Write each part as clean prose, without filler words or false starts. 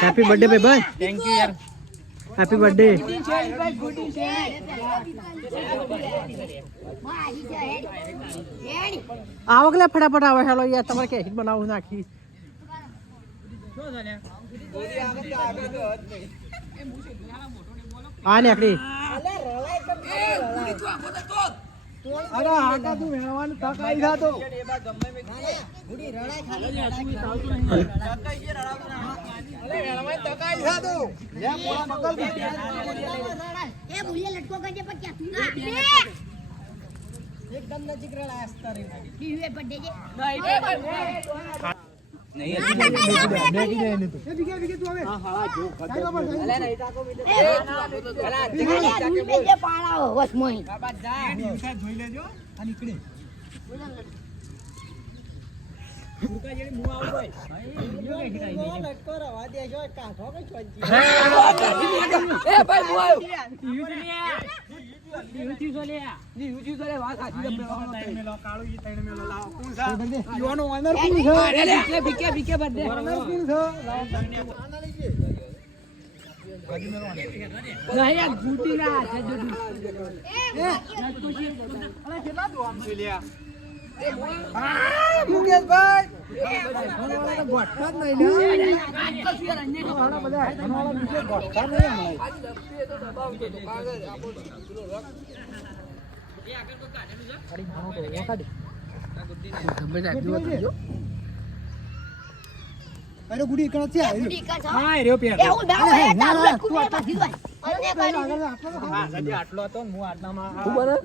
happy birthday पे भाई thank you यार हैप्पी बर्थडे आओ गले फटाफट आवे हेलो यार તમારે કે હિટ બનાવું નાખી આ ને આકડી અરે હાકા તું મેળવાનું તક આવી જા તો ગુડી રડાય ખાલી તકાઈ જે રડાવતો ના અલે મેળવાનું તક આવી જા તો લે પોળા મગલ એ ભૂલિયા લટકો કરજે પક્યા એકદમ નજીક રડાય અસ્તર ડીવે બર્થડે જે નહીં મેગી દે ને તો એ બીગે તું હવે હા હા જો ખડો અલે નહીં તાકો બીજે અલા દીકરી જે પાળાઓ વસ મોઈ બાબા જા દિવસા જોઈ લેજો આ નીકળે મુકા જેડી મુ આવ ભાઈ ભાઈ લટકો રવા દેજો કાઠો કે છોજી એ ભાઈ મુ આવ્યો યુજી સોલે વાત સાચી તમને ટાઈમ મેલો કાળુ ઈ ટાઈમ મેલો લાવ કોણ છે યુવાનો ઓનર કોણ છે બીકે બર્થડે ઓનર કોણ છે લાવ તમને આના લઈજે બાજી મેલો નહીં યાર બૂટી ના છે જો એ નટુજી અરે કેટલા દો આમ લ્યા મુકેશભાઈ ઘણવાળા ગોઠા જ નહીં લ્યા ઘણવાળા બધા ઘણવાળા બીજે ગોઠા નહીં હમણાં તો દબાવતો તો કાગળ આપણો પેલો રોક એ આગળ તો કાઢેલું છે અરે ઘણો તો કાઢે આ ગુડી ને ગમે જાય જો અરે ગુડી કણ છે હા રહ્યો પેર એ હું દાવ ના તું આટલા દીધો અરે આગળ હા સજી આટલો હતો હું આટલામાં હું બને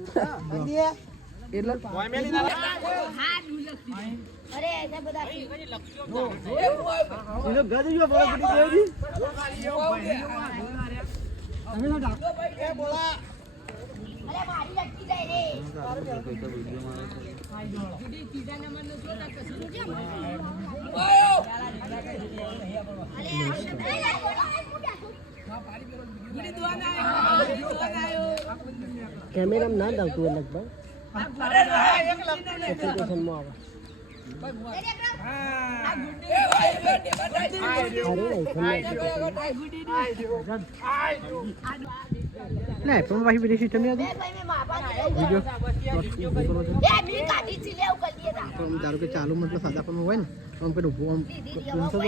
એટલે મોય મેલી ના હા દુલક અરે એસા બધા લક્ષ્યો એનો ગદજો બહુ બડી દેવી તમે ના ડાકો ભાઈ એ બોલા અરે મારી લટકી જાય રે કોઈ તો વિડિયો માં ગુડી સીધા નંબર નો જો તા કશું જો આયો અરે કેમેરા ના દાવતું લગભગ અરે એક લખતું એપ્લિકેશન માં આવે હા એ ભાઈ બેટી બધાઈ નહીં પણ ભાઈ બધી સિસ્ટમ યાદ વિડિયો એ મી કાઢી થી લેવ કરી દીધા તો ધારો કે ચાલુ મતલબ સાદા પણ હોય ને તો પેલું ઉભો આમ પૂછો તો એ